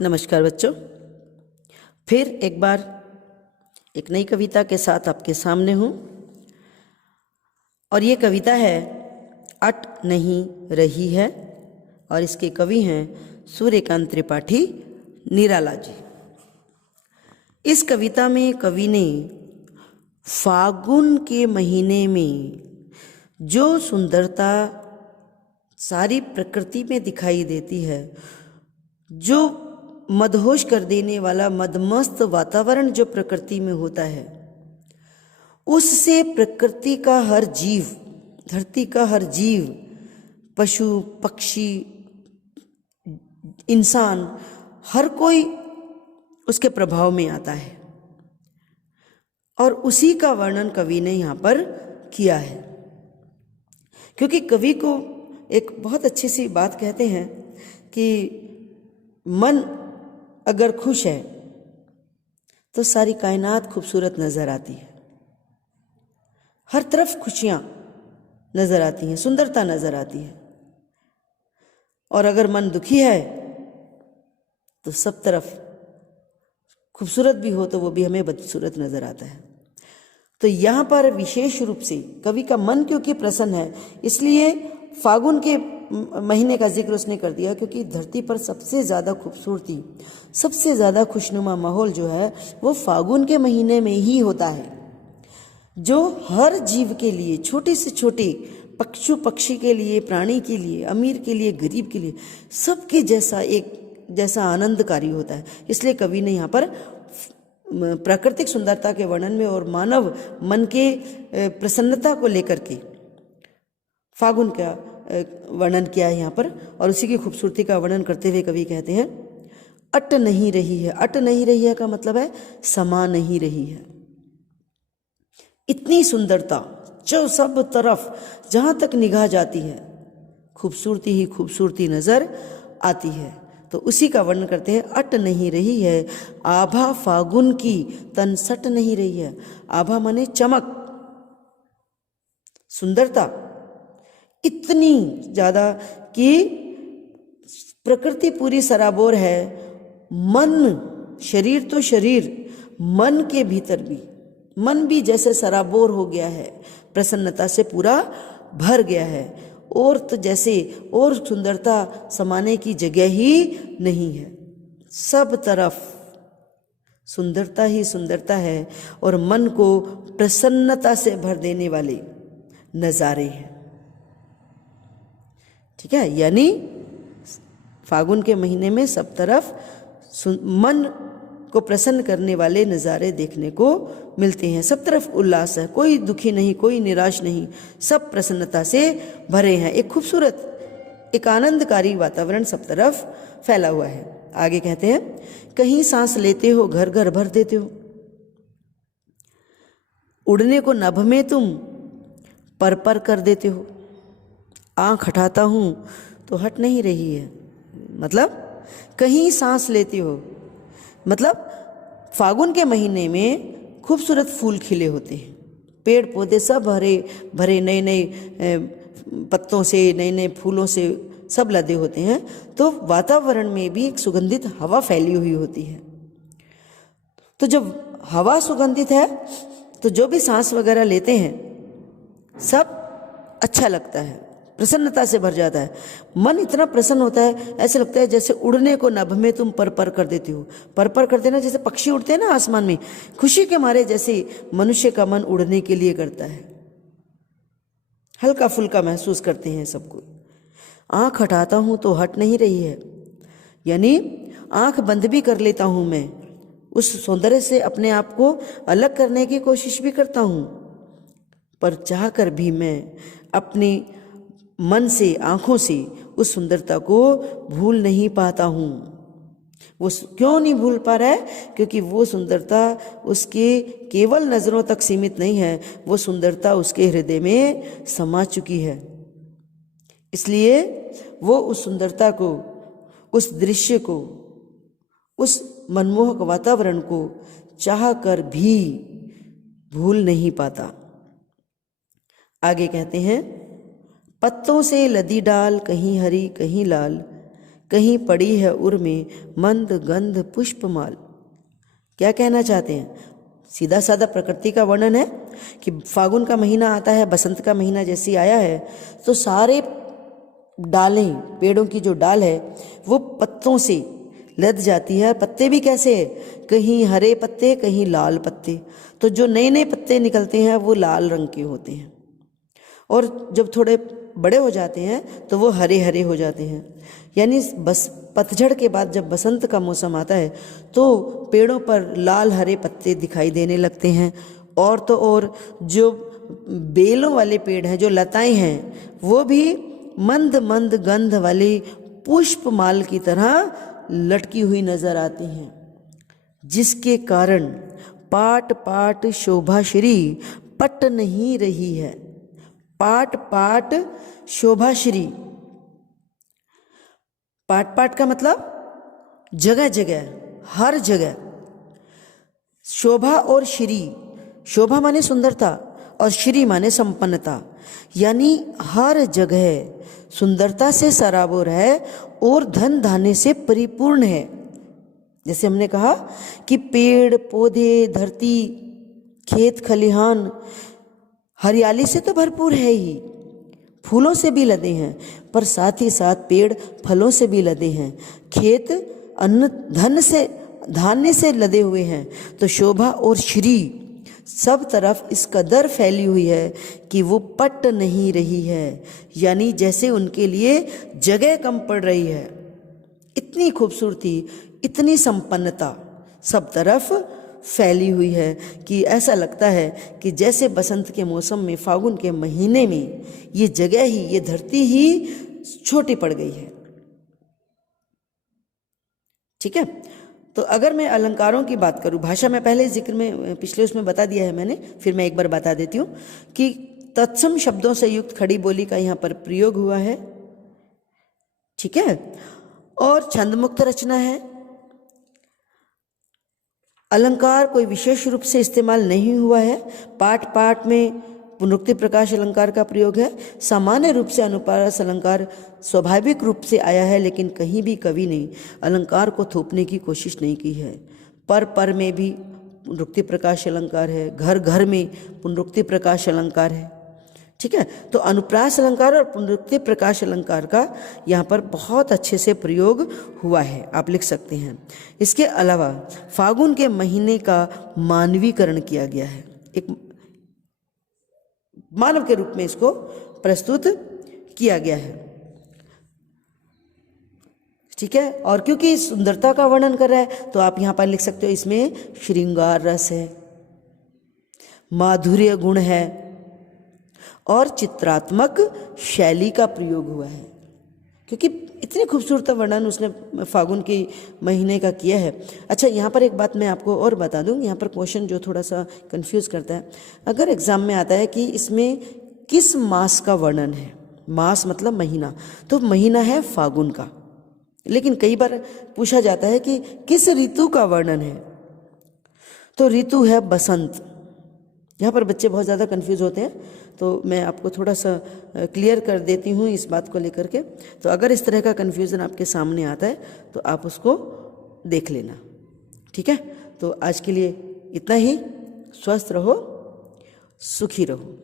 नमस्कार बच्चों, फिर एक बार एक नई कविता के साथ आपके सामने हूँ। और ये कविता है अट नहीं रही है और इसके कवि हैं सूर्यकांत त्रिपाठी निराला जी। इस कविता में कवि ने फागुन के महीने में जो सुंदरता सारी प्रकृति में दिखाई देती है, जो मदहोश कर देने वाला मदमस्त वातावरण जो प्रकृति में होता है, उससे प्रकृति का हर जीव, धरती का हर जीव, पशु पक्षी इंसान, हर कोई उसके प्रभाव में आता है। और उसी का वर्णन कवि ने यहाँ पर किया है, क्योंकि कवि को एक बहुत अच्छी सी बात कहते हैं कि मन अगर खुश है तो सारी कायनात खूबसूरत नजर आती है, हर तरफ खुशियां नजर आती हैं, सुंदरता नजर आती है। और अगर मन दुखी है तो सब तरफ खूबसूरत भी हो तो वो भी हमें बदसूरत नजर आता है। तो यहाँ पर विशेष रूप से कवि का मन क्योंकि प्रसन्न है, इसलिए फागुन के महीने का जिक्र उसने कर दिया, क्योंकि धरती पर सबसे ज़्यादा खूबसूरती, सबसे ज़्यादा खुशनुमा माहौल जो है वो फागुन के महीने में ही होता है, जो हर जीव के लिए, छोटे से छोटे पशु पक्षी के लिए, प्राणी के लिए, अमीर के लिए, गरीब के लिए, सबके जैसा एक जैसा आनंदकारी होता है। इसलिए कवि ने यहाँ पर प्राकृतिक सुंदरता के वर्णन में और मानव मन के प्रसन्नता को लेकर के फागुन का वर्णन किया है यहाँ पर। और उसी की खूबसूरती का वर्णन करते हुए कवि कहते हैं अट नहीं रही है। अट नहीं रही है का मतलब है समा नहीं रही है। इतनी सुंदरता जो सब तरफ जहाँ तक निगाह जाती है खूबसूरती ही खूबसूरती नजर आती है। तो उसी का वर्णन करते हैं अट नहीं रही है आभा फागुन की तन सट नहीं रही है। आभा माने चमक, सुंदरता इतनी ज्यादा कि प्रकृति पूरी सराबोर है। मन, शरीर तो शरीर, मन के भीतर भी, मन भी जैसे सराबोर हो गया है, प्रसन्नता से पूरा भर गया है। और तो जैसे और सुंदरता समाने की जगह ही नहीं है, सब तरफ सुंदरता ही सुंदरता है और मन को प्रसन्नता से भर देने वाले नज़ारे हैं। ठीक है, यानी फागुन के महीने में सब तरफ मन को प्रसन्न करने वाले नज़ारे देखने को मिलते हैं। सब तरफ उल्लास है, कोई दुखी नहीं, कोई निराश नहीं, सब प्रसन्नता से भरे हैं। एक खूबसूरत, एक आनंदकारी वातावरण सब तरफ फैला हुआ है। आगे कहते हैं कहीं सांस लेते हो घर घर भर देते हो, उड़ने को नभ में तुम पर पर कर देते हो। आँख हटाता हूँ तो हट नहीं रही है। मतलब कहीं सांस लेते हो, मतलब फागुन के महीने में खूबसूरत फूल खिले होते हैं, पेड़ पौधे सब हरे भरे, नए नए पत्तों से, नए नए फूलों से सब लदे होते हैं। तो वातावरण में भी एक सुगंधित हवा फैली हुई होती है। तो जब हवा सुगंधित है तो जो भी सांस वगैरह लेते हैं सब अच्छा लगता है, प्रसन्नता से भर जाता है। मन इतना प्रसन्न होता है, ऐसे लगता है जैसे उड़ने को नभ में तुम पर पर कर देती हो। पर पर कर देना, जैसे पक्षी उड़ते हैं ना आसमान में, खुशी के मारे जैसे मनुष्य का मन उड़ने के लिए करता है, हल्का फुल्का महसूस करते हैं सबको। आँख हटाता हूँ तो हट नहीं रही है, यानी आँख बंद भी कर लेता हूँ मैं, उस सौंदर्य से अपने आप को अलग करने की कोशिश भी करता हूँ, पर चाह कर भी मैं अपने मन से, आँखों से उस सुंदरता को भूल नहीं पाता हूँ। वो क्यों नहीं भूल पा रहा है? क्योंकि वो सुंदरता उसके केवल नज़रों तक सीमित नहीं है, वो सुंदरता उसके हृदय में समा चुकी है। इसलिए वो उस सुंदरता को, उस दृश्य को, उस मनमोहक वातावरण को चाह कर भी भूल नहीं पाता। आगे कहते हैं पत्तों से लदी डाल कहीं हरी कहीं लाल, कहीं पड़ी है उर में मंद गंध पुष्पमाल। क्या कहना चाहते हैं? सीधा साधा प्रकृति का वर्णन है कि फागुन का महीना आता है, बसंत का महीना जैसे आया है तो सारे डालें, पेड़ों की जो डाल है वो पत्तों से लद जाती है। पत्ते भी कैसे है, कहीं हरे पत्ते कहीं लाल पत्ते। तो जो नए नए पत्ते निकलते हैं वो लाल रंग के होते हैं, और जब थोड़े बड़े हो जाते हैं तो वो हरे हरे हो जाते हैं। यानी बस पतझड़ के बाद जब बसंत का मौसम आता है तो पेड़ों पर लाल हरे पत्ते दिखाई देने लगते हैं। और तो और जो बेलों वाले पेड़ हैं, जो लताएं हैं, वो भी मंद मंद गंध वाली पुष्पमाल की तरह लटकी हुई नजर आती हैं, जिसके कारण पाट पाट शोभा श्री पट नहीं रही है। पाट पाट शोभा श्री, पाट पाट का मतलब जगह जगह, हर जगह। शोभा और श्री, शोभा माने सुंदरता और श्री माने संपन्नता, यानी हर जगह सुंदरता से सराबोर है और धन धान्य से परिपूर्ण है। जैसे हमने कहा कि पेड़ पौधे, धरती, खेत खलिहान हरियाली से तो भरपूर है ही, फूलों से भी लदे हैं, पर साथ ही साथ पेड़ फलों से भी लदे हैं, खेत अन्न धन से धान्य से लदे हुए हैं। तो शोभा और श्री सब तरफ इस कदर फैली हुई है कि वो पट नहीं रही है, यानी जैसे उनके लिए जगह कम पड़ रही है। इतनी खूबसूरती, इतनी संपन्नता सब तरफ फैली हुई है कि ऐसा लगता है कि जैसे बसंत के मौसम में, फागुन के महीने में ये जगह ही, ये धरती ही छोटी पड़ गई है। ठीक है, तो अगर मैं अलंकारों की बात करूं, भाषा में पहले जिक्र में पिछले उसमें बता दिया है मैंने, फिर मैं एक बार बता देती हूं कि तत्सम शब्दों से युक्त खड़ी बोली का यहाँ पर प्रयोग हुआ है। ठीक है, और छंदमुक्त रचना है। अलंकार कोई विशेष रूप से इस्तेमाल नहीं हुआ है। पाठ पाठ में पुनरुक्ति प्रकाश अलंकार का प्रयोग है। सामान्य रूप से अनुप्रास अलंकार स्वाभाविक रूप से आया है, लेकिन कहीं भी कवि ने अलंकार को थोपने की कोशिश नहीं की है। पर में भी पुनरुक्ति प्रकाश अलंकार है, घर घर में पुनरुक्ति प्रकाश अलंकार है। ठीक है, तो अनुप्रास अलंकार और पुनरुक्ति प्रकाश अलंकार का यहाँ पर बहुत अच्छे से प्रयोग हुआ है, आप लिख सकते हैं। इसके अलावा फागुन के महीने का मानवीकरण किया गया है, एक मानव के रूप में इसको प्रस्तुत किया गया है। ठीक है, और क्योंकि सुंदरता का वर्णन कर रहा है तो आप यहाँ पर लिख सकते हो इसमें श्रृंगार रस है, माधुर्य गुण है और चित्रात्मक शैली का प्रयोग हुआ है। क्योंकि इतनी खूबसूरत वर्णन उसने फागुन के महीने का किया है। अच्छा, यहाँ पर एक बात मैं आपको और बता दूँ, यहाँ पर क्वेश्चन जो थोड़ा सा कंफ्यूज करता है, अगर एग्जाम में आता है कि इसमें किस मास का वर्णन है, मास मतलब महीना, तो महीना है फागुन का, लेकिन कई बार पूछा जाता है कि किस ऋतु का वर्णन है, तो ऋतु है बसंत। यहाँ पर बच्चे बहुत ज़्यादा कंफ्यूज होते हैं, तो मैं आपको थोड़ा सा क्लियर कर देती हूँ इस बात को लेकर के। तो अगर इस तरह का कन्फ्यूज़न आपके सामने आता है तो आप उसको देख लेना। ठीक है, तो आज के लिए इतना ही। स्वस्थ रहो, सुखी रहो।